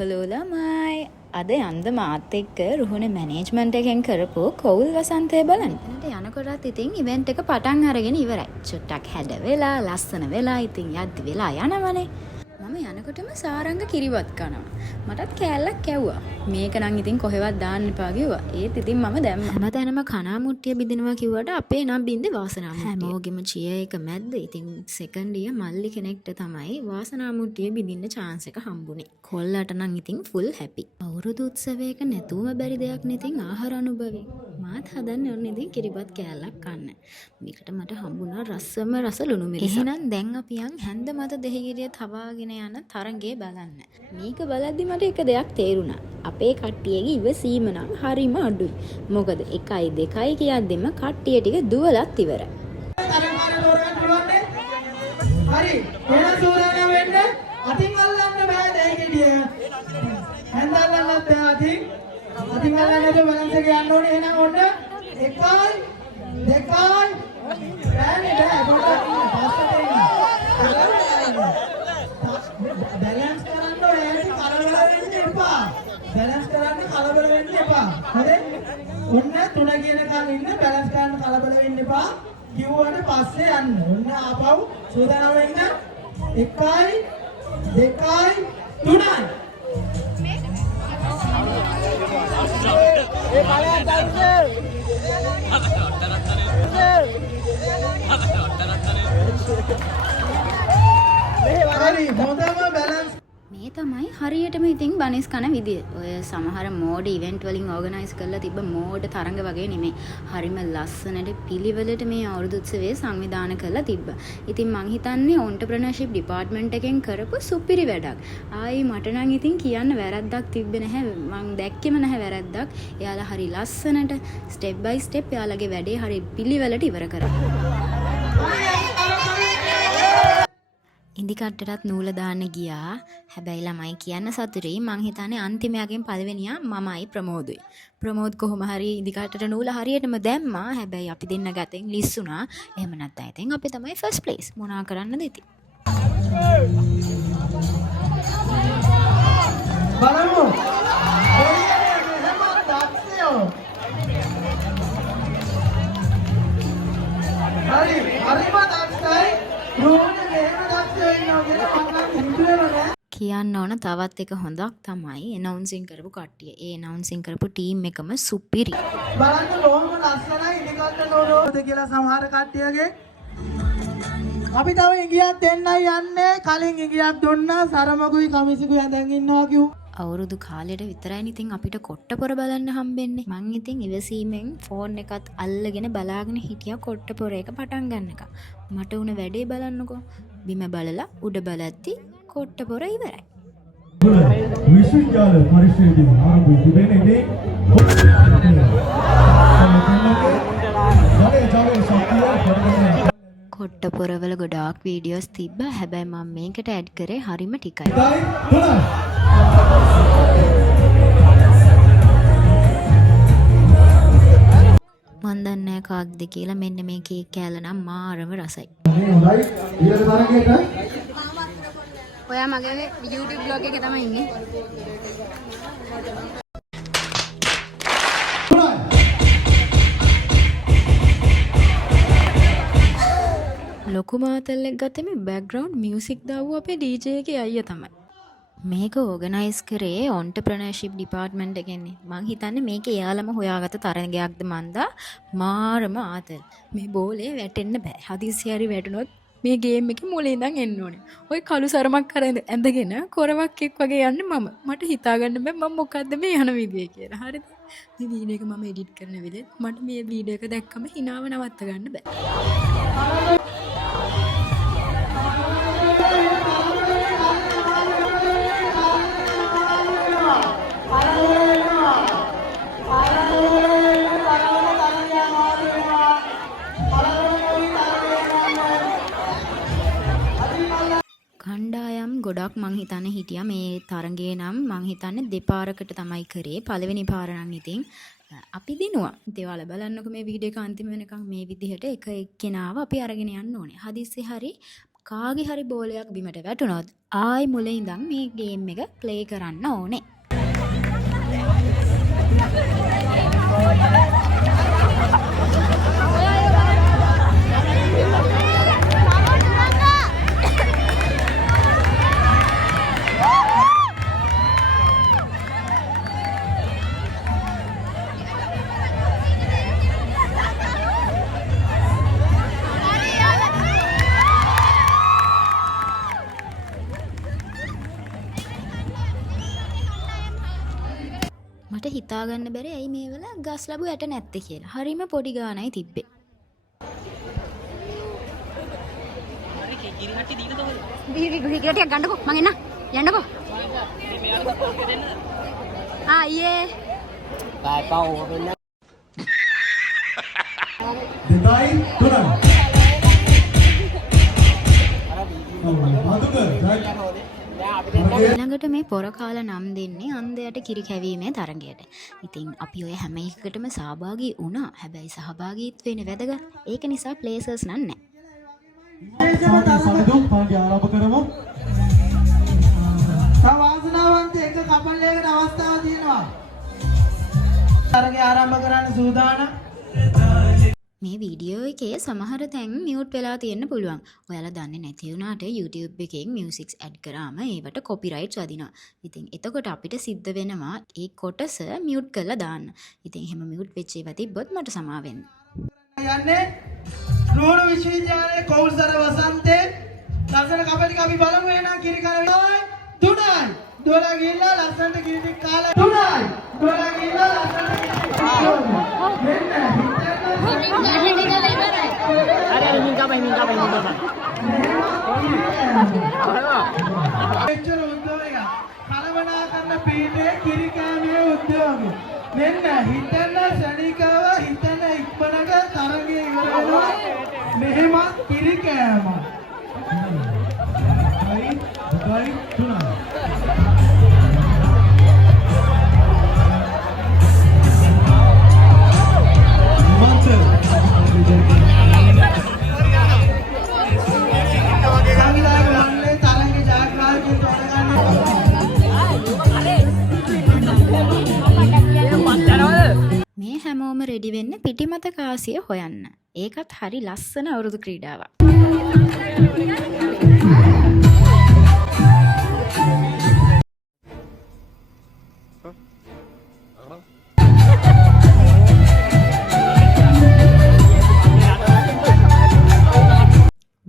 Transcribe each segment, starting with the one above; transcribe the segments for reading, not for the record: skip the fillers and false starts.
Hello ළමයි. අද යන්ද මාත් එක්ක රුහුණ මැනේජ්මන්ට් එකෙන් කරපු කවුල් වසන්තය බලන්න. යනකොටත් ඉතින් ඉවෙන්ට් එක පටන් අරගෙන ඉවරයි. චුට්ටක් හැඩ වෙලා ලස්සන වෙලා ඉතින් යද්දි වෙලා යනවනේ. මම යනකොටම සාරංග කිරිවත් කනවා. මටත් කෑල්ලක් කැව්වා. මේක නම් ඉතින් කොහෙවත් දාන්න එපා කිව්වා. ඒත් ඉතින් මම දැම්මා. හැමතැනම කනා මුට්ටිය බින්දිනවා කිව්වට අපේ නම් බින්දේ වාසනා මුට්ටිය. හැමෝගෙම චියර් එක මැද්ද ඉතින් සෙකන්ඩ් ඉයර් මල්ලි කෙනෙක්ට තමයි වාසනා මුට්ටිය බින්දින්න chance එක හම්බුනේ. කොල්ලට නම් ඉතින් full happy. අවුරුදු උත්සවයක නැතුවම බැරි දෙයක් නේ ඉතින් ආහාර අනුභවය. මාත් හදන්නේ ඔන්න ඉතින් කිරිබත් කෑල්ලක් කන්න. මේකට මට හම්බුණා රසම රස ලුණු මිරිස. එහෙනම් දැන් අපි යන් හැන්ද මත දෙහිගිරිය තවාගෙන යන තරඟේ බලන්න. මේක බලද්දි මට එක දෙයක් තේරුණා. අපේ කට්ටියගේ ඉවසීම නම් හරිම අඩුයි. මොකද 1යි 2යි කියද්දිම කට්ටිය ටික දුවලත් ඉවරයි. හරි. එහෙනම් සූදානම් වෙන්න. අතින් අල්ලන්න බෑ දෙහිගිරිය. හැන්ද අල්ලන්නත් බෑ අතින්. අතින් අල්ලන්නද බලන්ස් එක යන්න ඕනේ. එහෙනම් ඔන්න 1යි 2යි බෑනේ බෑ. පොඩ්ඩක් ඉන්න. පස්සට එන්න. බැලන්ස් කරන්න ඕනේ. ඇයි කලබල වෙන්න එපා. බැලන්ස් කරන්න කලබල වෙන්න එපා. හරි? ඔන්න 3 කියනකන් ඉන්න බැලන්ස් කරන්න කලබල වෙන්න එපා. කිව්වට පස්සේ යන්න. ඔන්න ආපහු සූදානම් වෙන්න. 1යි 2යි 3යි. ඒ බලයන් දැන්නේ. හරි හොඳම බැලන්ස්. මේ තමයි හරියටම ඉතින් බනිස් කන විදිය. ඔය සමහර මෝඩ් ඉවෙන්ට් වලින් ඕගනයිස් කරලා තිබ්බ මෝඩ් තරඟ වගේ නෙමෙයි. හරිම ලස්සනට පිළිවෙලට මේ අවුරුදු උත්සවය සංවිධානය කරලා තිබ්බා. ඉතින් මං හිතන්නේ ඔන්ටර්ප්‍රෙනර්ෂිප් ඩිපාර්ට්මන්ට් එකෙන් කරපු සුපිරි වැඩක්. ආයි මට නම් ඉතින් කියන්න වැරද්දක් තිබ්බේ නැහැ. මං දැක්කෙම නැහැ වැරද්දක්. එයාලා හරි ලස්සනට ස්ටෙප් බයි ස්ටෙප් එයාලගේ වැඩේ හරි පිළිවෙලට ඉවර කරා. ඉන්දි කට්ටටත් නූල දාන්න ගියා. හැබැයි ළමයි කියන්න සතුටුයි. මං හිතන්නේ අන්තිමයාගෙන් පළවෙනියා මමයි ප්‍රමෝදුයි. ප්‍රමෝද් කොහොම හරි ඉන්දි කට්ටට නූල හරියටම දැම්මා. හැබැයි අපි දෙන්න ගතෙන් ලිස්සුණා. එහෙම නැත්නම් ඉතින් අපි තමයි ෆස්ට් ප්ලේස්. මොනා කරන්නද ඉතින්? බලමු. හරි හරිම දක්ෂයි. රෝහණ මෙහෙම දක්ෂ වෙනවා කියලා මම හිතුවේ නෑ. කියන්න ඕන තවත් එක හොඳක් තමයි එනවුන්සින් කරපු කට්ටිය. ඒ එනවුන්සින් කරපු ටීම් එකම සුපිරි. බලන්න බොහොම ලස්සනයි ඉනිකල්ට නෝනෝද කියලා සමහර කට්ටියගේ. අපි තව ඉඟියක් දෙන්නයි යන්නේ. කලින් ඉඟියක් දුන්නා සරමකුයි කමිසකුයි ඇඳන් ඉන්නවා කිව්වා. අවුරුදු කාලෙට විතරයි ඉතින් අපිට කොට්ටපොර බලන්න හම්බෙන්නේ. මං ඉතින් ඉවසීමෙන් ෆෝන් එකත් අල්ලගෙන බලාගෙන හිටියා කොට්ටපොර එක පටන් ගන්නකම්. මට උන වැඩේ බලන්නකෝ. බිම බලලා උඩ බලද්දි කොට්ටපොර ඉවරයි. විශ්වවිද්‍යාල පරිශ්‍රයේදී ආරම්භ තිබෙන්නේ කොට්ටපොරවල ගොඩාක් වීඩියෝස් තිබ්බා. හැබැයි මම මේකට ඇඩ් කරේ හරිම ටිකයි. මන් දන්නේ කාක්ද කියලා. මෙන්න මේ කේක් කෑල්ල නම් මාරම රසයි. ඔයා මගේ YouTube blog එකේ තමයි ඉන්නේ. ලොකු මාතල්ලෙක් ගත්තේ මේ බෑග්ග්‍රවුන්ඩ් මියුසික් දාවුව අපේ DJ එකේ අයියා තමයි. මේක ඕගනයිස් කරේ ඔන්ටර්ප්‍රෙනර්ෂිප් ඩිපාර්ට්මන්ට් එකෙන්නේ. මං හිතන්නේ මේක එයාලම හොයාගත්ත තරඟයක්ද මන්දා. මාරම ආතල්. මේ බෝලේ වැටෙන්න බෑ. හදිස්සි හරි වැටුනොත් මේ ගේම් එකේ මුලින් ඉඳන් එන්න ඕනේ. ඔය කළු සරමක් කර ඇඳගෙන කොරවක් එක් වගේ යන්නේ මම. මට හිතා ගන්න බෑ මම මොකද්ද මේ යන විදිය කියලා. හරිද? මේ වීඩියෝ එක මම එඩිට් කරන විදිහට මට මේ වීඩියෝ එක දැක්කම හිනාව නවත්ත ගන්න බෑ. ගොඩක් මං හිතන්නේ හිටියා මේ තරඟේ නම් මං හිතන්නේ දෙපාරකට තමයි කරේ. පළවෙනි පාර නම් ඉතින් අපි දිනුවා. ඉතින් ඔයාලා බලන්නකෝ මේ වීඩියෝ එක අන්තිම වෙනකන් මේ විදිහට එක එක්කෙනාව අපි අරගෙන යන්න ඕනේ. හදිස්සි හරි කාගේ හරි බෝලයක් බිමට වැටුණොත් ආයි මුලින් ඉඳන් මේ ගේම් එක ප්ලේ කරන්න ඕනේ. මට හිතා ගන්න බැරි ඇයි මේ වල ගස් ලැබු යට නැත්තේ කියලා. හරිම පොඩි ගානයි තිබ්බේ. ගිරිගටියක් ගන්නකෝ මං එන්න යන්නකෝ ඊයේ දෙකයි තුනයි ඊළඟට මේ පොර කාලා නම් දෙන්නේ අන්දයට කිරි කැවීමේ තරඟයට. ඉතින් අපි ඔය හැම එකකටම සහභාගී වුණා. හැබැයි සහභාගීත්වේනේ වැදගත්. ඒක නිසා ප්ලේසර්ස් නෑ. සමදුම් පාඩි ආරම්භ කරමු. වාසනාවන්ත එක කපල්ලයකට අවස්ථාවක් තියෙනවා. තරඟය ආරම්භ කරන්න සූදානම්. මේ වීඩියෝ එකේ සමහර තැන් මියුට් වෙලා තියෙන්න පුළුවන්. ඔයාලා දන්නේ නැති වුණාට YouTube එකෙන් මියුසික්ස් ඇඩ් කරාම ඒවට කොපිරයිට්ස් වදිනවා. ඉතින් එතකොට අපිට සිද්ධ වෙනවා ඒ කොටස මියුට් කරලා දාන්න. ඉතින් එහෙම මියුට් වෙච්ච ඒවා තිබ්බොත් මට සමා වෙන්න. යන්නේ රුහුණු විශ්වවිද්‍යාලයේ කෞල්සර වසන්තේ ලස්සන කපටි අපි බලමු එහෙනම් කිරි කන වෙලාවයි 3යි 12 ගිහිල්ලා ලස්සනට කිරි ටික කාලා 3යි 12 ගිහිල්ලා ලස්සනට කිරි ටික කාලා මෙන්න එච්චර උද්‍යෝගය කලවනා කරන පීඨයේ කිරි කෑමේ උද්‍යෝගය මෙන්න හිතන ශනිකව හිතන ඉක්මනක තරගේ ඉවර වෙනවා මෙහෙම කිරි කෑම දෙකයි තුනයි මේ හැමෝම රෙඩි වෙන්න පිටිමත කාසිය හොයන්න. ඒකත් හරි ලස්සන අවුරුදු ක්‍රීඩාවක්.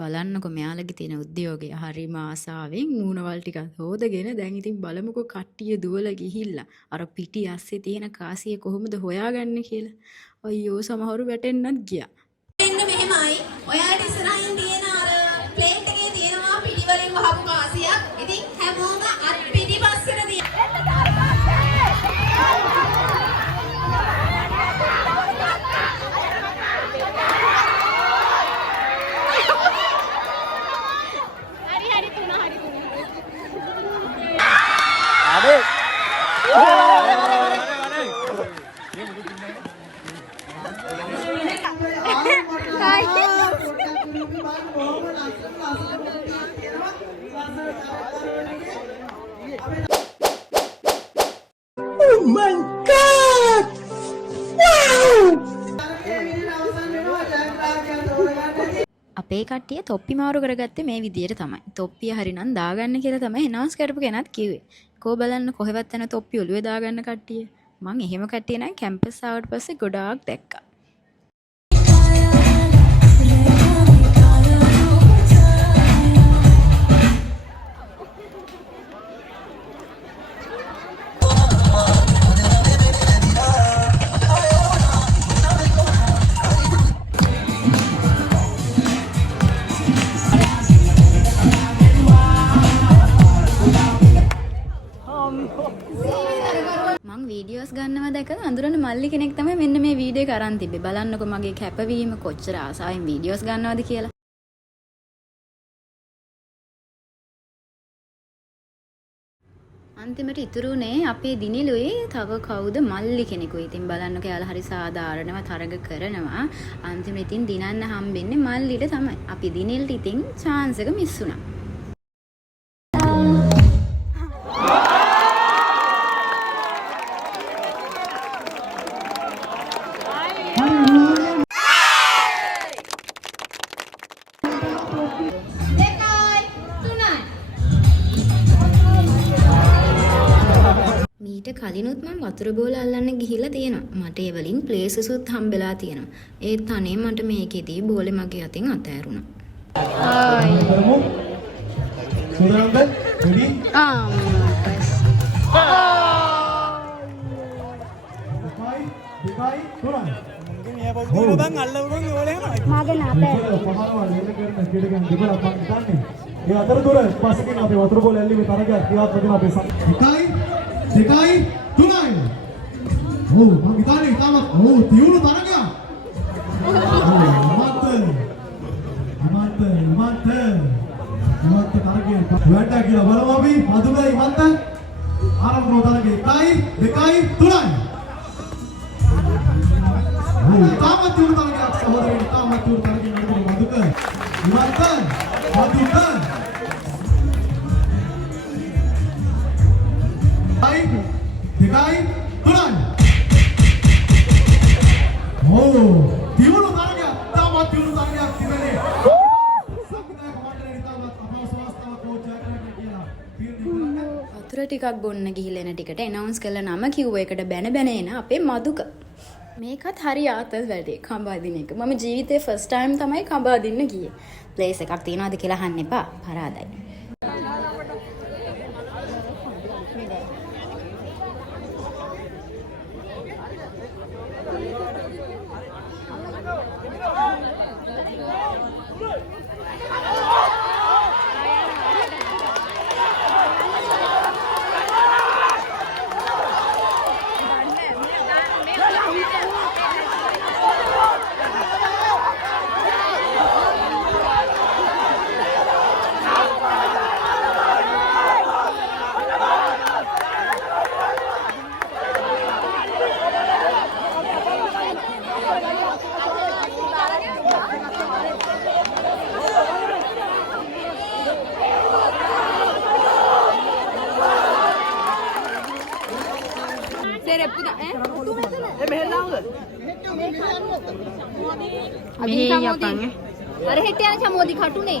බලන්නකො මෙයාලගේ තියෙන උද්‍යෝගය හරිම ආසාවෙන් මූණවල් ටිකක් හොදගෙන දැන් ඉතින් බලමුකෝ කට්ටිය දුවලා ගිහිල්ලා අර පිටි ඇස්සේ තියෙන කාසිය කොහොමද හොයාගන්නේ කියලා. අයියෝ සමහරු වැටෙන්නත් ගියා. මෙන්න මෙහෙමයි. ඔයාලට ඉස්සරහින් තියෙන අර ප්ලේට් එකේ තියෙනවා පිටි වලින් වහපු කාසියක්. ඉතින් හැමෝම අත් පිටිපස්සට තියන්න. Oh my God! අපේ කට්ටිය තොප්පි මාරු කරගත්තේ මේ විදියට තමයි. තොප්පිය හරිනම් දාගන්න කියලා තමයි එනවුන්ස් කරපු කෙනත් කිව්වේ. කෝ බලන්න කොහෙවත් යන තොප්පි ඔළුවේ දාගන්න කට්ටිය. මං එහෙම කට්ටිය නම් කැම්පස් ආවට පස්සේ ගොඩාක් දැක්කා. මං වීඩියෝස් ගන්නවා දැකලා අඳුරන මල්ලි කෙනෙක් තමයි මෙන්න මේ වීඩියෝ එක අරන් තිබ්බේ. බලන්නකො මගේ කැපවීම කොච්චර ආසාවෙන් වීඩියෝස් ගන්නවද කියලා. අන්තිමට ඉතුරුනේ අපේ දිනිලුයි තව කවුද මල්ලි කෙනෙකුයි. ඉතින් බලන්නකෝ එයාලා හරි සාධාරණව තරග කරනවා. අන්තිමට ඉතින් දිනන්න හම්බෙන්නේ මල්ලිට තමයි. අපි දිනිල්ට ඉතින් chance එක මිස් වුණා. මීට කලිනුත් මම වතුර බෝල අල්ලන්න ගිහිල්ලා තියෙනවා. මට ඒ වලින් ප්ලේසස් උත් හම්බෙලා තියෙනවා. ඒත් අනේ මට මේකෙදී බෝලේ මගේ අතින් අතෑරුණා. කරමු. සුරංග ready? දෙකයි තුනයි. මගේ පොඩි දැන් අල්ලවුනොත් ඕලේ එහෙමයි. මාගේ නාපේ. පහරවල් එන්න කරන කීඩකන් දෙකක් මම හිතන්නේ. ඒ අතරතුර පස්සකින් අපේ වතුර බෝල ඇල්ලීමේ තරගයක් ක්‍රියාත්මක වෙන අපේ දෙකයි තුනයි. මම හිතන්නේ තාමත් තියුණු තරගයක්. ඉමත් තරගයේ වැඩ කියලා බලමු අපි. මధుමයි ඉමත් ආරම්භ කරන තරගයේ 1 2 3යි. තාමත් තියුණු තරගයක් සහෝදරයනි. තාමත් තියුණු තරගයක් නේද මధుක. ඉමත් මధුක. දෙකයි තුනයි. තියුණු තරගයක්. තාමත් තියුණු තරගයක් තිබෙන්නේ. සංවිධායක මණ්ඩලයේ තාමත් අපහසු අවස්ථාවක් ගොඩනැගෙන කියලා තීරණය කළා. වතුර ටිකක් බොන්න ගිහිල්ලා එන ටිකට එනවුන්ස් කළා නම කිව්ව එකට බැන එන අපේ මధుක. මේකත් හරි ආතල් වැඩේ කඹ අදින එක. මම ජීවිතේ ෆස්ට් ටයිම් තමයි කඹ අදින්න ගියේ. ප්ලේස් එකක් තියනවාද කියලා අහන්න එපා. පරාදයි. अरे हेटे आने मोदी खाटू नहीं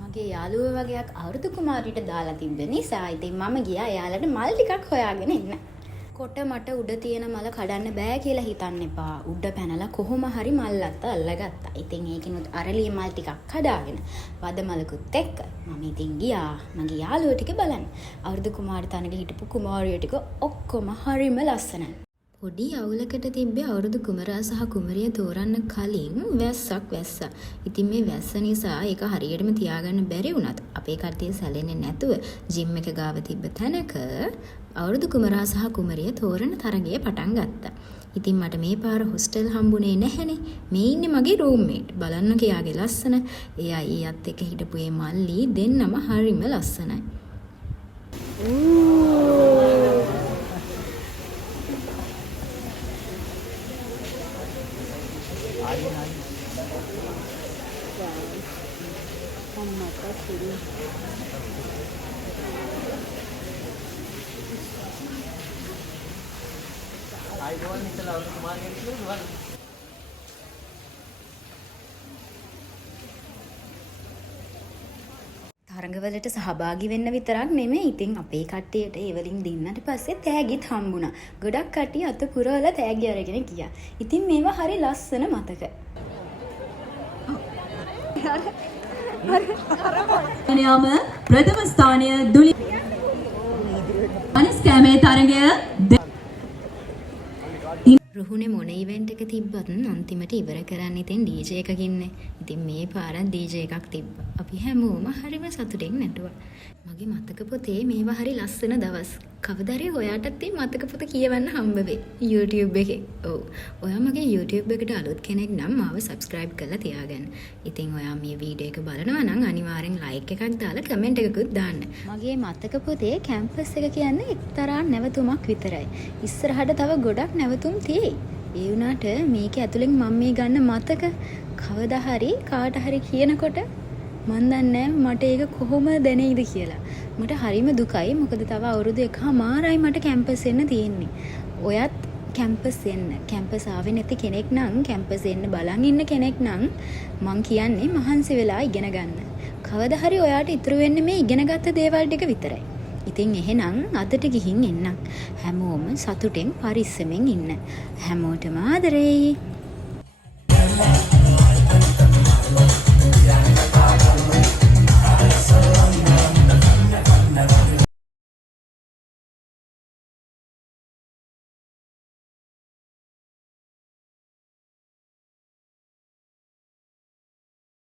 මගේ යාළුව වගේක් අවුරුදු කුමාරිට දාලා තිබ්බ නිසා ඉතින් මම ගියා එයාලට මල් ටිකක් හොයාගෙන එන්න. කොට මට උඩ තියෙන මල කඩන්න බෑ කියලා හිතන්න එපා. උඩ පැනලා කොහොම හරි මල් අත්ත අල්ලගත්තා. ඉතින් ඒකිනුත් අරලිය මල් ටිකක් කඩාගෙන වද මලකුත් එක්ක මම ඉතින් ගියා මගේ යාළුවෝ ටික බලන්න. අවුරුදු කුමාරි තනක හිටපු කුමාරියෝ ටික ඔක්කොම හරිම ලස්සනයි. පොඩි අවුලකට තිබ්බේ අවුරුදු කුමරා සහ කුමරිය තෝරන්න කලින් වැස්සක් වැස්සා. ඉතින් මේ වැස්ස නිසා ඒක හරියටම තියාගන්න බැරි වුණත් අපේ කට්ටිය සැලෙන්නේ නැතුව ජිම් එක ගාව තිබ්බ තැනක අවුරුදු කුමරා සහ කුමරිය තෝරන තරගය පටන් ගත්තා. ඉතින් මට මේ පාර හොස්ටල් හම්බුනේ නැහැනේ. මේ ඉන්නේ මගේ රූම්මේට්. බලන්න කියාගේ ලස්සන. එයා ඊයත් එක්ක හිටපු ඒ මල්ලි දෙන්නම හරිම ලස්සනයි. තරඟවලට සහභාගී වෙන්න විතරක් නෙමෙයි. ඉතින් අපේ කට්ටියට ඒ වලින් දින්නට පස්සේ තෑගිත් හම්බුණා. ගොඩක් කට්ටිය අත පුරවලා තෑගි අරගෙන ගියා. ඉතින් මේවා හරි ලස්සන මතක. යාම ප්‍රථම ස්ථානය දුලි අනිස්කෑමේ තරගය රුහුණේ මොන ඉවෙන්ට් එක තිබ්බත් අන්තිමට ඉවර කරන්න ඉතින් DJ එකක් ඉන්නේ. ඉතින් මේ පාරත් DJ එකක් තිබ්බා. අපි හැමෝම හරිම සතුටින් නැටුවා. මගේ මතක පොතේ මේවා හරි ලස්සන දවස්. කවදාරි ඔයාටත් මේ මතක පොත කියවන්න හම්බ වෙයි YouTube එකේ. ඔව්. ඔයා මගේ YouTube එකට අලුත් කෙනෙක් නම් මාව subscribe කරලා තියාගන්න. ඉතින් ඔයා මේ වීඩියෝ එක බලනවා නම් අනිවාර්යෙන් like එකක් දාලා comment එකකුත් දාන්න. මගේ මතක පොතේ කැම්පස් එක කියන්නේ එක්තරා නැවතුමක් විතරයි. ඉස්සරහට තව ගොඩක් නැවතුම් තියෙයි. ඒ වුණාට මේක ඇතුලෙන් මම මේ ගන්න මතක කවදා හරි කාට හරි කියනකොට මන් දන්නේ මට ඒක කොහොම දැනෙයිද කියලා. මට හරිම දුකයි. මොකද තව අවුරුදු එකමාරයි මට කැම්පස් එන්න තියෙන්නේ. ඔයත් කැම්පස් එන්න. කැම්පස් ආවේ නැති කෙනෙක් නම් කැම්පස් එන්න බලන් ඉන්න කෙනෙක් නම් මං කියන්නේ මහන්සි වෙලා ඉගෙන ගන්න. කවදා හරි ඔයාට ඉතුරු වෙන්නේ මේ ඉගෙනගත්ත දේවල් ටික විතරයි. ඉතින් එහෙනම් අදට ගිහින් එන්නම්. හැමෝම සතුටෙන් පරිස්සමෙන් ඉන්න. හැමෝටම ආදරේ.